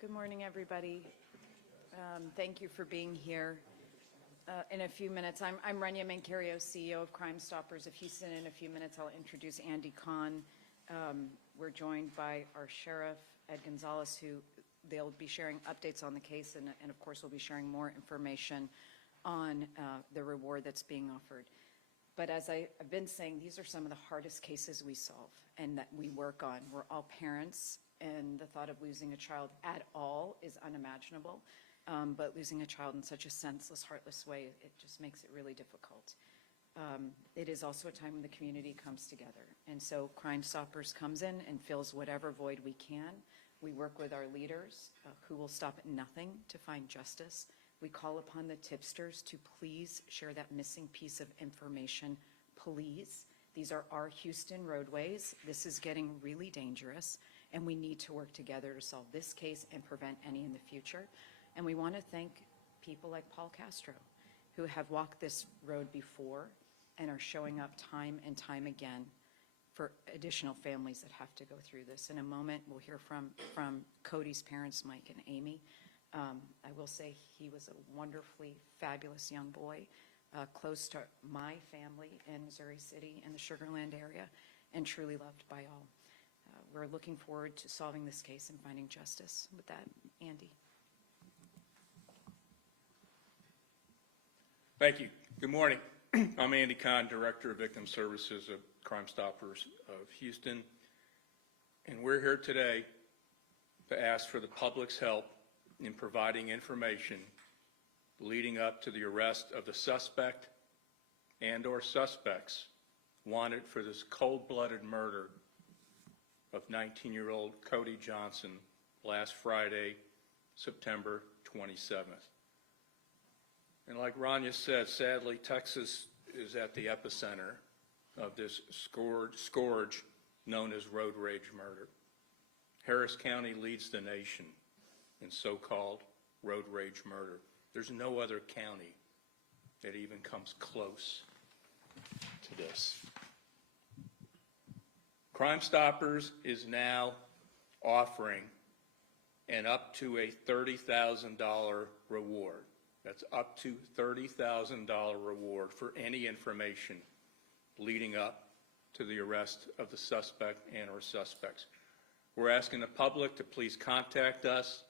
Good morning, everybody. Thank you for being here. In a few minutes, I'm Rania Mancario, CEO of Crime Stoppers of Houston. In a few minutes, I'll introduce Andy Kahn. We're joined by our sheriff, Ed Gonzalez, who they'll be sharing updates on the case, and of course, we'll be sharing more information on the reward that's being offered. But as I've been saying, these are some of the hardest cases we solve and that we work on. We're all parents, and the thought of losing a child at all is unimaginable. But losing a child in such a senseless, heartless way, it just makes it really difficult. It is also a time when the community comes together. And so Crime Stoppers comes in and fills whatever void we can. We work with our leaders who will stop at nothing to find justice. We call upon the tipsters to please share that missing piece of information, please. These are our Houston roadways. This is getting really dangerous, and we need to work together to solve this case and prevent any in the future. And we want to thank people like Paul Castro, who have walked this road before and are showing up time and time again for additional families that have to go through this. In a moment, we'll hear from Cody's parents, Mike and Amy. I will say he was a wonderfully fabulous young boy, close to my family in Missouri City and the Sugar Land area, and truly loved by all. We're looking forward to solving this case and finding justice. With that, Andy. Thank you. Good morning. I'm Andy Kahn, Director of Victim Services of Crime Stoppers of Houston, and we're here today to ask for the public's help in providing information leading up to the arrest of the suspect and/or suspects wanted for this cold-blooded murder of 19-year-old Cody Johnson last Friday, September 27th. And like Rania said, sadly, Texas is at the epicenter of this scourge known as road rage murder. Harris County leads the nation in so-called road rage murder. There's no other county that even comes close to this. Crime Stoppers is now offering an up to a $30,000 reward. That's up to $30,000 reward for any information leading up to the arrest of the suspect and or suspects. We're asking the public to please contact us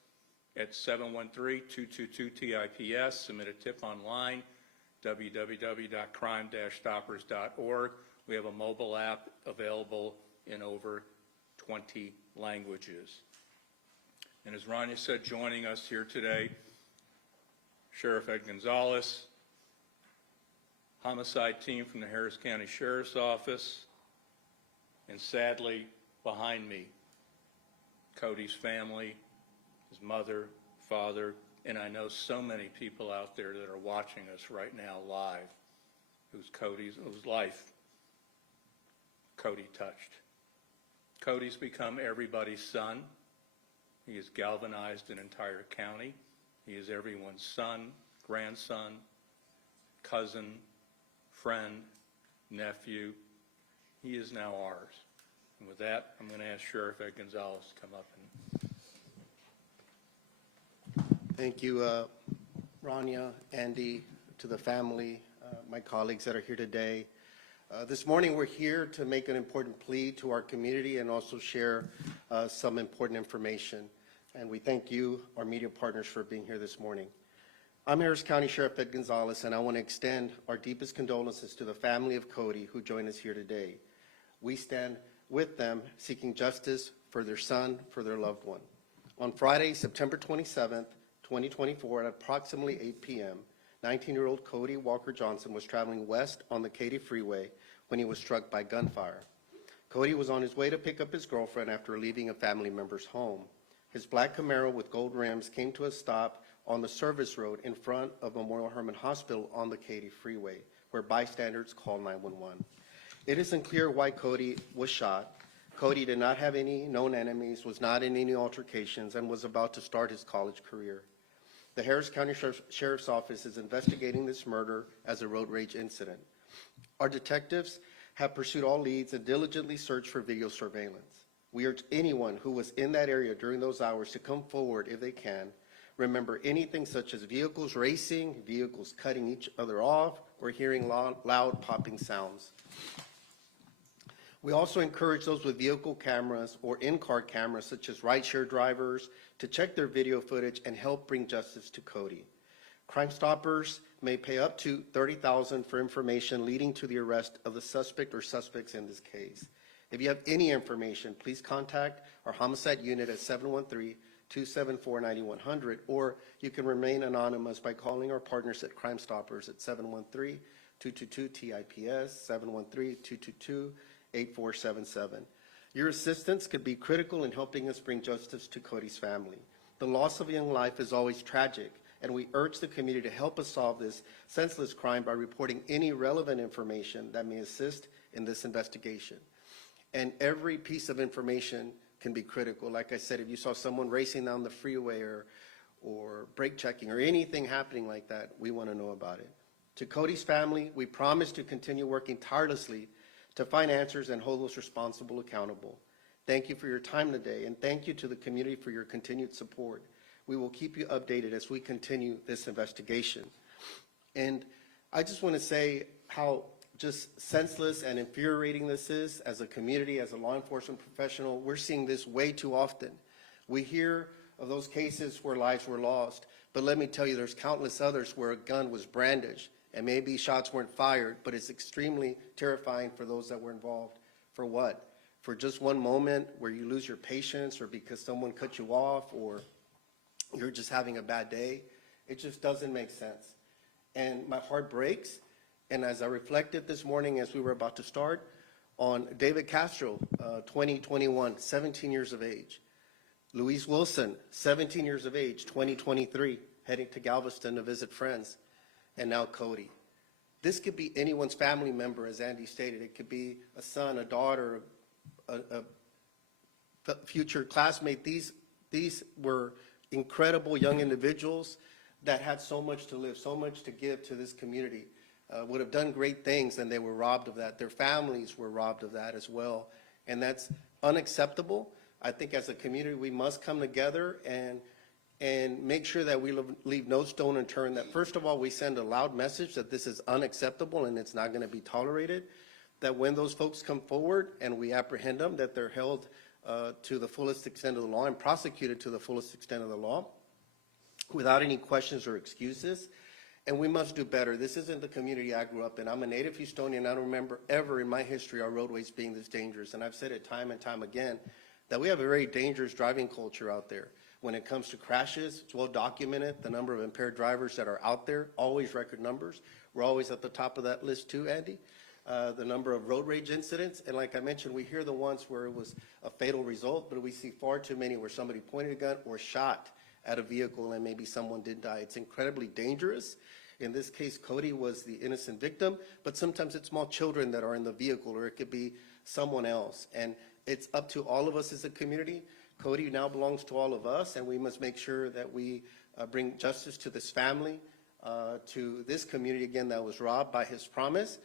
at 713-222-TIPS, submit a tip online, www.crime-stoppers.org. We have a mobile app available in over 20 languages. And as Rania said, joining us here today, Sheriff Ed Gonzalez, Homicide team from the Harris County Sheriff's Office, and sadly, behind me, Cody's family, his mother, father, and I know so many people out there that are watching us right now live whose life Cody touched. Cody's become everybody's son. He has galvanized an entire county. He is everyone's son, grandson, cousin, friend, nephew. He is now ours. And with that, I'm going to ask Sheriff Ed Gonzalez to come up. Thank you, Rania, Andy, to the family, my colleagues that are here today. This morning we're here to make an important plea to our community and also share some important information. And we thank you, our media partners, for being here this morning. I'm Harris County Sheriff Ed Gonzalez, and I want to extend our deepest condolences to the family of Cody who joined us here today. We stand with them seeking justice for their son, for their loved one. On Friday, September 27th, 2024, at approximately 8 p.m., 19-year-old Cody Walker Johnson was traveling west on the Katy Freeway when he was struck by gunfire. Cody was on his way to pick up his girlfriend after leaving a family member's home. His black Camaro with gold rims came to a stop on the service road in front of Memorial Hermann Hospital on the Katy Freeway, where bystanders called 911. It isn't clear why Cody was shot. Cody did not have any known enemies, was not in any altercations, and was about to start his college career. The Harris County Sheriff's Office is investigating this murder as a road rage incident. Our detectives have pursued all leads and diligently searched for video surveillance. We urge anyone who was in that area during those hours to come forward if they can. Remember, anything such as vehicles racing, vehicles cutting each other off, or hearing loud popping sounds. We also encourage those with vehicle cameras or in-car cameras, such as rideshare drivers, to check their video footage and help bring justice to Cody. Crime Stoppers may pay up to $30,000 for information leading to the arrest of the suspect or suspects in this case. If you have any information, please contact our homicide unit at 713-274-9100, or you can remain anonymous by calling our partners at Crime Stoppers at 713-222-TIPS, 713-222-8477. Your assistance could be critical in helping us bring justice to Cody's family. The loss of a young life is always tragic, and we urge the community to help us solve this senseless crime by reporting any relevant information that may assist in this investigation. And every piece of information can be critical. Like I said, if you saw someone racing down the freeway or brake checking or anything happening like that, we want to know about it. To Cody's family, we promise to continue working tirelessly to find answers and hold those responsible accountable. Thank you for your time today, and thank you to the community for your continued support. We will keep you updated as we continue this investigation. And I just want to say how just senseless and infuriating this is as a community, as a law enforcement professional. We're seeing this way too often. We hear of those cases where lives were lost, but let me tell you, there's countless others where a gun was brandished and maybe shots weren't fired, but it's extremely terrifying for those that were involved. For what? For just one moment where you lose your patience, or because someone cut you off, or you're just having a bad day. It just doesn't make sense. And my heart breaks. And as I reflected this morning as we were about to start on David Castro, 2021, 17 years of age. Luis Wilson, 17 years of age, 2023, heading to Galveston to visit friends. And now Cody. This could be anyone's family member, as Andy stated. It could be a son, a daughter, a future classmate. These were incredible young individuals that had so much to live, so much to give to this community, would have done great things, and they were robbed of that. Their families were robbed of that as well, and that's unacceptable. I think as a community we must come together and make sure that we leave no stone unturned, that first of all we send a loud message that this is unacceptable and it's not going to be tolerated, that when those folks come forward and we apprehend them, that they're held to the fullest extent of the law and prosecuted to the fullest extent of the law without any questions or excuses. And we must do better. This isn't the community I grew up in. I'm a native Houstonian. I don't remember ever in my history our roadways being this dangerous. And I've said it time and time again that we have a very dangerous driving culture out there. When it comes to crashes, it's well documented. The number of impaired drivers that are out there, always record numbers. We're always at the top of that list too, Andy. The number of road rage incidents, and like I mentioned, we hear the ones where it was a fatal result, but we see far too many where somebody pointed a gun or shot at a vehicle and maybe someone did die. It's incredibly dangerous. In this case, Cody was the innocent victim, but sometimes it's small children that are in the vehicle, or it could be someone else. And it's up to all of us as a community. Cody now belongs to all of us, and we must make sure that we bring justice to this family, to this community, again, that was robbed by his promise.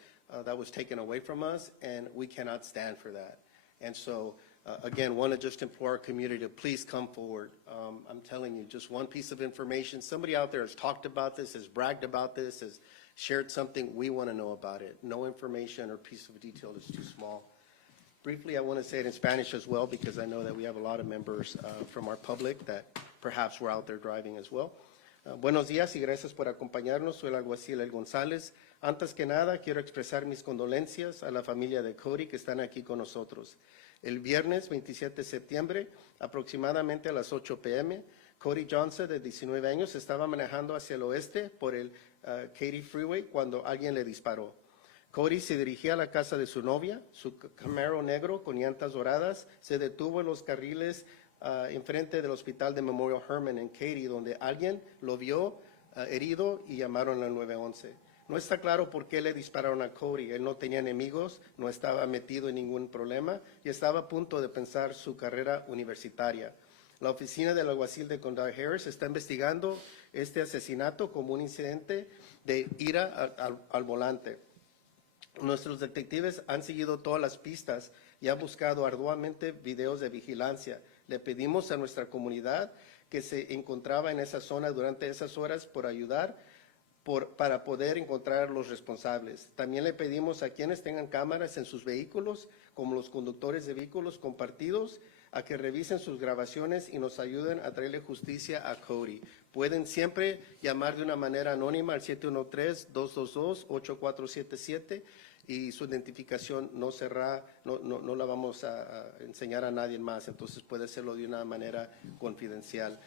That was taken away from us, and we cannot stand for that. And so, again, want to just implore our community to please come forward. I'm telling you, just one piece of information. Somebody out there has talked about this, has bragged about this, has shared something. We want to know about it. No information or piece of detail is too small. Briefly, I want to say it in Spanish as well, because I know that we have a lot of members from our public that perhaps were out there driving as well. Buenos días y gracias por acompañarnos. Soy el alguacil El González. Antes que nada, quiero expresar mis condolencias a la familia de Cody que están aquí con nosotros. El viernes 27 de septiembre, aproximadamente a las 8 p.m., Cody Johnson, de 19 años, estaba manejando hacia el oeste por el Katy Freeway cuando alguien le disparó. Cody se dirigía a la casa de su novia. Su Camaro negro con llantas doradas se detuvo en los carriles enfrente del hospital de Memorial Hermann en Katy, donde alguien lo vio herido y llamaron al 911. No está claro por qué le dispararon a Cody. Él no tenía enemigos, no estaba metido en ningún problema y estaba a punto de pensar su carrera universitaria. La oficina del alguacil de Condado Harris está investigando este asesinato como un incidente de ira al volante. Nuestros detectives han seguido todas las pistas y ha buscado arduamente videos de vigilancia. Le pedimos a nuestra comunidad que se encontraba en esa zona durante esas horas por ayudar para poder encontrar a los responsables. También le pedimos a quienes tengan cámaras en sus vehículos, como los conductores de vehículos compartidos, a que revisen sus grabaciones y nos ayuden a traerle justicia a Cody. Pueden siempre llamar de una manera anónima al 713-222-8477 y su identificación no la vamos a enseñar a nadie más, entonces puede hacerlo de una manera confidencial.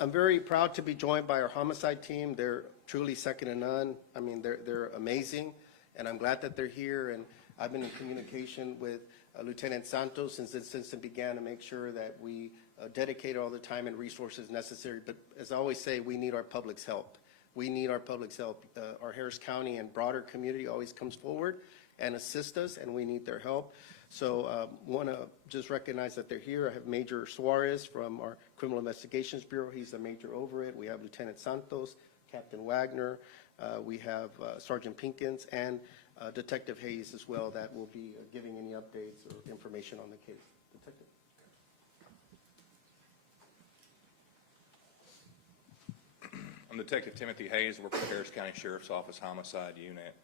I'm very proud to be joined by our homicide team. They're truly second to none. I mean, they're amazing, and I'm glad that they're here. And I've been in communication with Lieutenant Santos since it began to make sure that we dedicate all the time and resources necessary. But as I always say, we need our public's help. We need our public's help. Our Harris County and broader community always comes forward and assists us, and we need their help. So want to just recognize that they're here. I have Major Suarez from our Criminal Investigations Bureau. He's the major over it. We have Lieutenant Santos, Captain Wagner. We have Sergeant Pinkins and Detective Hayes as well that will be giving any updates or information on the case. Detective. I'm Detective Timothy Hayes. I work for the Harris County Sheriff's Office Homicide Unit.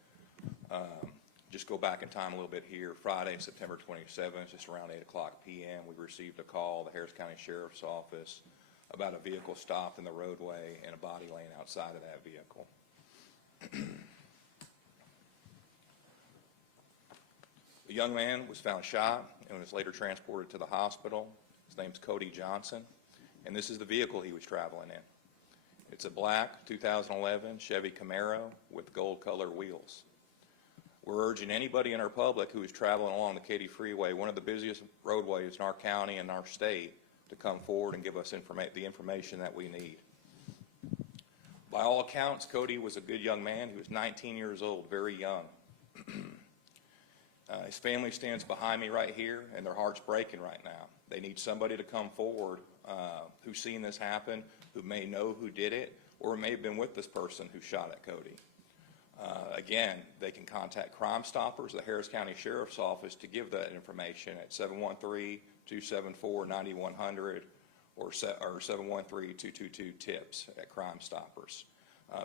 Just go back in time a little bit here. Friday, September 27th, just around 8:00 p.m., we received a call at the Harris County Sheriff's Office about a vehicle stopped in the roadway and a body laying outside of that vehicle. The young man was found shot and was later transported to the hospital. His name's Cody Johnson, and this is the vehicle he was traveling in. It's a black 2011 Chevy Camaro with gold color wheels. We're urging anybody in our public who is traveling along the Katy Freeway, one of the busiest roadways in our county and our state, to come forward and give us the information that we need. By all accounts, Cody was a good young man. He was 19 years old, very young. His family stands behind me right here, and their heart's breaking right now. They need somebody to come forward who's seen this happen, who may know who did it, or may have been with this person who shot at Cody. Again, they can contact Crime Stoppers, the Harris County Sheriff's Office, to give that information at 713-274-9100 or 713-222-TIPS at Crime Stoppers.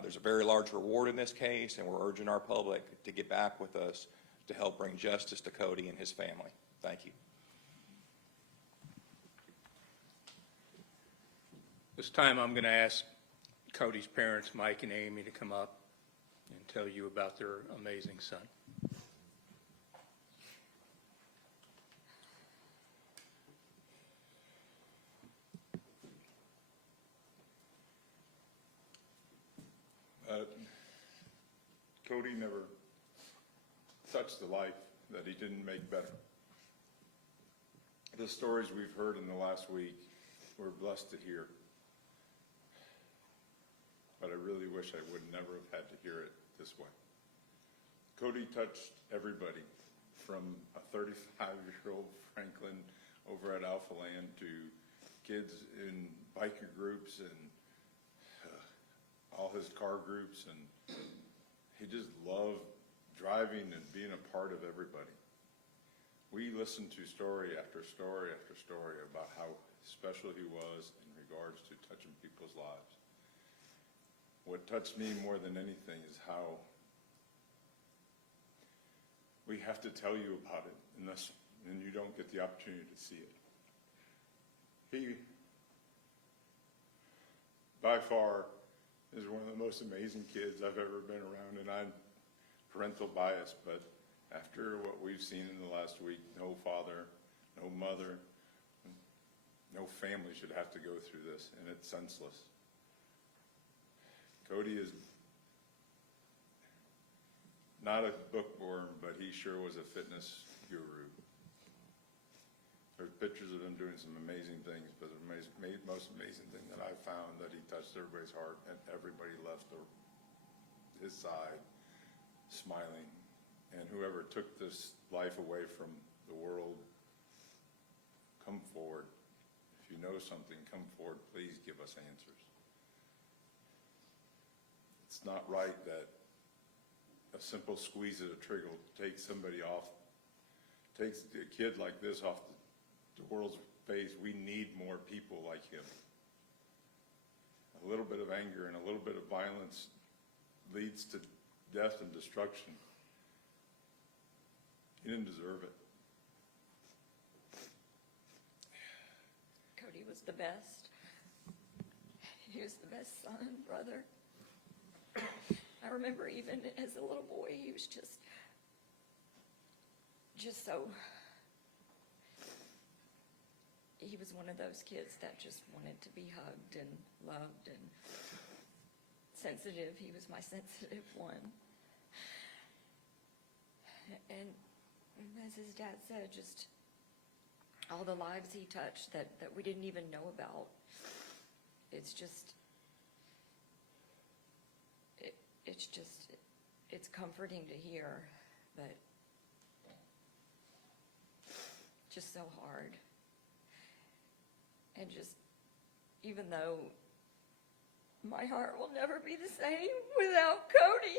There's a very large reward in this case, and we're urging our public to get back with us to help bring justice to Cody and his family. Thank you. This time I'm going to ask Cody's parents, Mike and Amy, to come up and tell you about their amazing son. Cody never touched a life that he didn't make better. The stories we've heard in the last week, we're blessed to hear. But I really wish I would never have had to hear it this way. Cody touched everybody, from a 35-year-old Franklin over at Alpha Land to kids in biker groups and all his car groups, and he just loved driving and being a part of everybody. We listened to story after story after story about how special he was in regards to touching people's lives. What touched me more than anything is how we have to tell you about it and you don't get the opportunity to see it. He, by far, is one of the most amazing kids I've ever been around, and I'm parental bias, but after what we've seen in the last week, no father, no mother, no family should have to go through this, and it's senseless. Cody is not a bookworm, but he sure was a fitness guru. There's pictures of him doing some amazing things, but the most amazing thing that I found, that he touched everybody's heart and everybody left his side smiling. And whoever took this life away from the world, come forward. If you know something, come forward. Please give us answers. It's not right that a simple squeeze of the trigger will take somebody off takes a kid like this off the world's face. We need more people like him. A little bit of anger and a little bit of violence leads to death and destruction. He didn't deserve it. Cody was the best. He was the best son and brother. I remember even as a little boy, he was just so, he was one of those kids that just wanted to be hugged and loved and sensitive. He was my sensitive one. And as his dad said, just all the lives he touched that we didn't even know about. It's comforting to hear, but just so hard. And just, even though my heart will never be the same without Cody,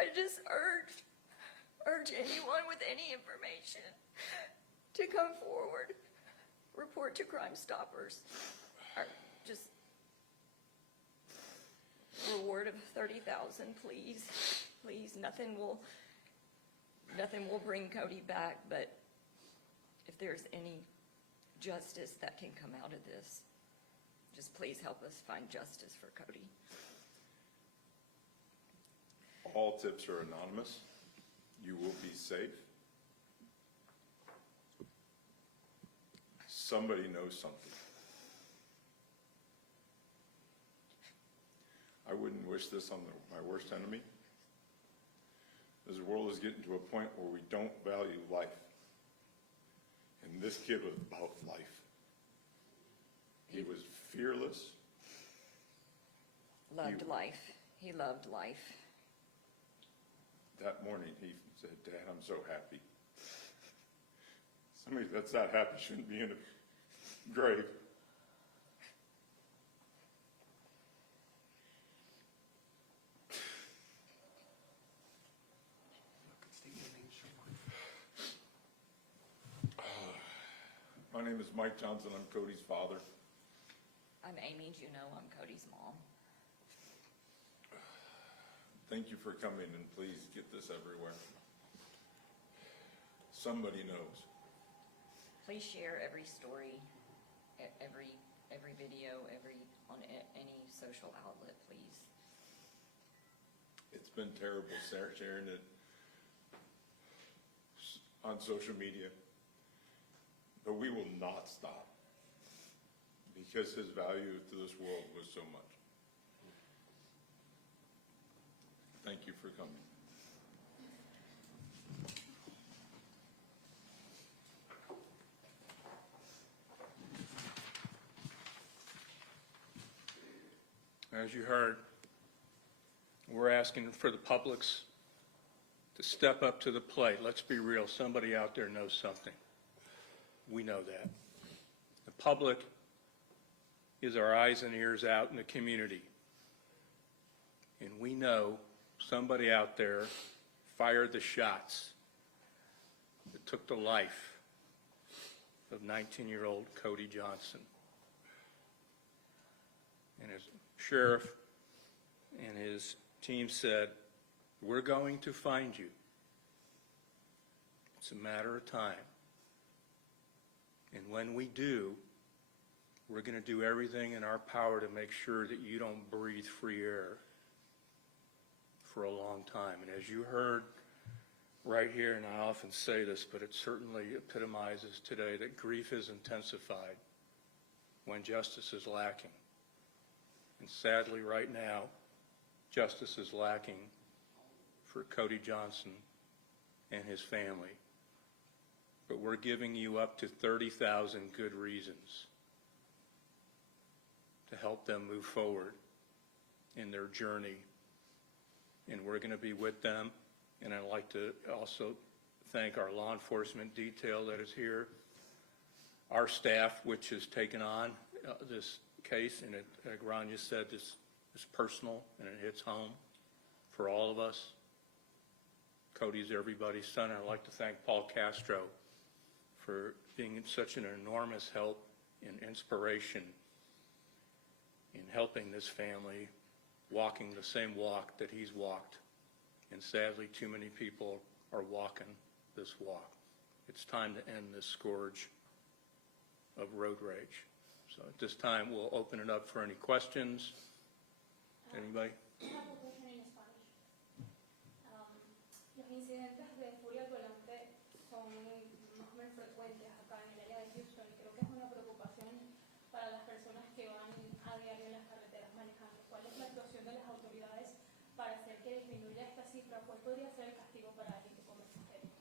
I just urge anyone with any information to come forward, report to Crime Stoppers, or just reward of 30,000, please. Please, nothing will bring Cody back, but if there's any justice that can come out of this, just please help us find justice for Cody. All tips are anonymous. You will be safe. Somebody knows something. I wouldn't wish this on my worst enemy. This world is getting to a point where we don't value life. And this kid was about life. He was fearless. Loved life. He loved life. That morning he said, "Dad, I'm so happy." Somebody that's that happy shouldn't be in a grave. My name is Mike Johnson. I'm Cody's father. I'm Amy Juneau. I'm Cody's mom. Thank you for coming, and please get this everywhere. Somebody knows. Please share every story, every video, on any social outlet, please. It's been terrible sharing it on social media, but we will not stop because his value to this world was so much. Thank you for coming. As you heard, we're asking for the publics to step up to the plate. Let's be real. Somebody out there knows something. We know that. The public is our eyes and ears out in the community. And we know somebody out there fired the shots that took the life of 19-year-old Cody Johnson. And as sheriff and his team said, we're going to find you. It's a matter of time. And when we do, we're going to do everything in our power to make sure that you don't breathe free air for a long time. And as you heard right here, and I often say this, but it certainly epitomizes today, that grief is intensified when justice is lacking. And sadly, right now, justice is lacking for Cody Johnson and his family. But we're giving you up to 30,000 good reasons to help them move forward in their journey. And we're going to be with them. And I'd like to also thank our law enforcement detail that is here, our staff, which has taken on this case, and like Rania said, this is personal and it hits home for all of us. Cody's everybody's son. I'd like to thank Paul Castro for being such an enormous help and inspiration in helping this family walking the same walk that he's walked. And sadly, too many people are walking this walk. It's time to end this scourge of road rage. So at this time, we'll open it up for any questions. Anybody? I have a question in Spanish. Los incidentes de furia al volante son más o menos frecuentes acá en el área de Houston y creo que es una preocupación para las personas que van a diario en las carreteras manejando. ¿Cuál es la actuación de las autoridades para hacer que disminuya esta cifra? ¿Cuál podría ser el castigo para alguien que comete un delito?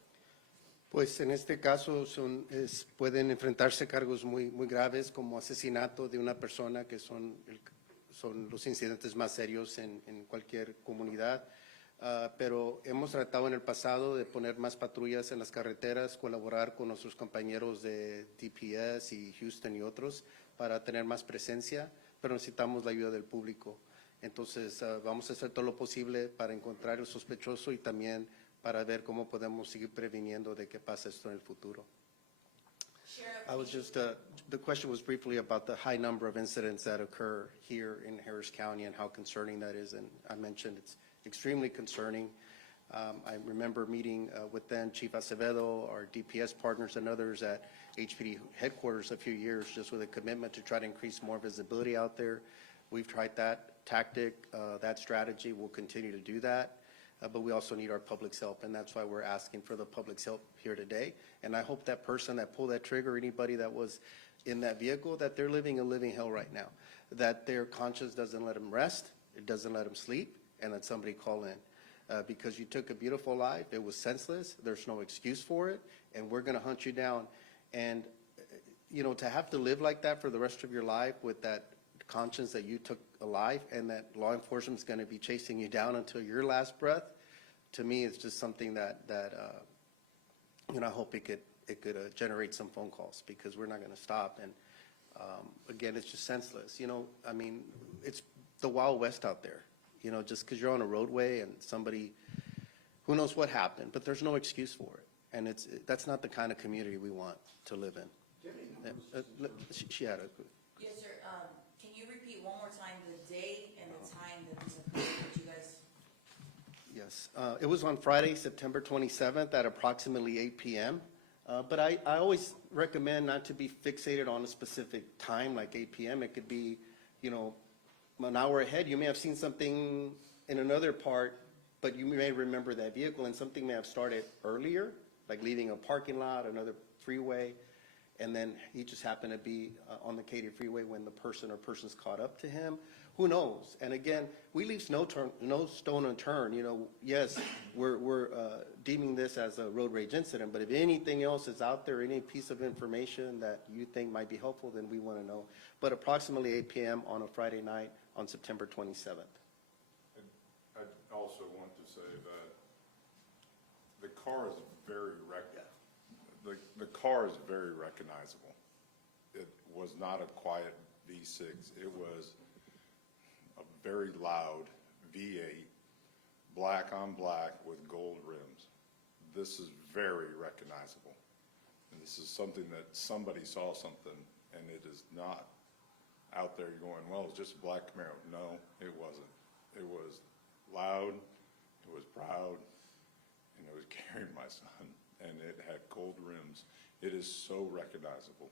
Pues en este caso pueden enfrentarse cargos muy graves como asesinato de una persona, que son los incidentes más serios en cualquier comunidad. Pero hemos tratado en el pasado de poner más patrullas en las carreteras, colaborar con nuestros compañeros de DPS y Houston y otros para tener más presencia, pero necesitamos la ayuda del público. Entonces vamos a hacer todo lo posible para encontrar el sospechoso y también para ver cómo podemos seguir previniendo de que pase esto en el futuro. I was just, the question was briefly about the high number of incidents that occur here in Harris County and how concerning that is. And I mentioned it's extremely concerning. I remember meeting with then Chief Acevedo, our DPS partners and others at HPD headquarters a few years, just with a commitment to try to increase more visibility out there. We've tried that tactic, that strategy. We'll continue to do that. But we also need our public's help, and that's why we're asking for the public's help here today. And I hope that person that pulled that trigger, anybody that was in that vehicle, that they're living a living hell right now, that their conscience doesn't let them rest, it doesn't let them sleep, and that somebody call in. Because you took a beautiful life, it was senseless, there's no excuse for it, and we're going to hunt you down. And, you know, to have to live like that for the rest of your life with that conscience that you took a life and that law enforcement is going to be chasing you down until your last breath, to me, it's just something that you know, I hope it could generate some phone calls, because we're not going to stop. And again, it's just senseless. You know, I mean, it's the Wild West out there. You know, just because you're on a roadway and somebody, who knows what happened, but there's no excuse for it. And that's not the kind of community we want to live in. She had a. Yes, sir. Can you repeat one more time the date and the time that this occurred, that you guys? Yes, it was on Friday, September 27th at approximately 8 p.m. But I always recommend not to be fixated on a specific time, like 8 p.m. It could be, you know, an hour ahead. You may have seen something in another part, but you may remember that vehicle, and something may have started earlier, like leaving a parking lot, another freeway, and then he just happened to be on the Katy Freeway when the person or persons caught up to him. Who knows? And again, we leave no stone unturned. You know, yes, we're deeming this as a road rage incident, but if anything else is out there, any piece of information that you think might be helpful, then we want to know. But approximately 8 p.m. on a Friday night on September 27th. I also want to say that the car is very the car is very recognizable. It was not a quiet V6. It was a very loud V8, black on black with gold rims. This is very recognizable. And this is something that somebody saw something, and it is not out there going, well, it's just a black Camaro. No, it wasn't. It was loud, it was proud, and it was carrying my son, and it had gold rims. It is so recognizable.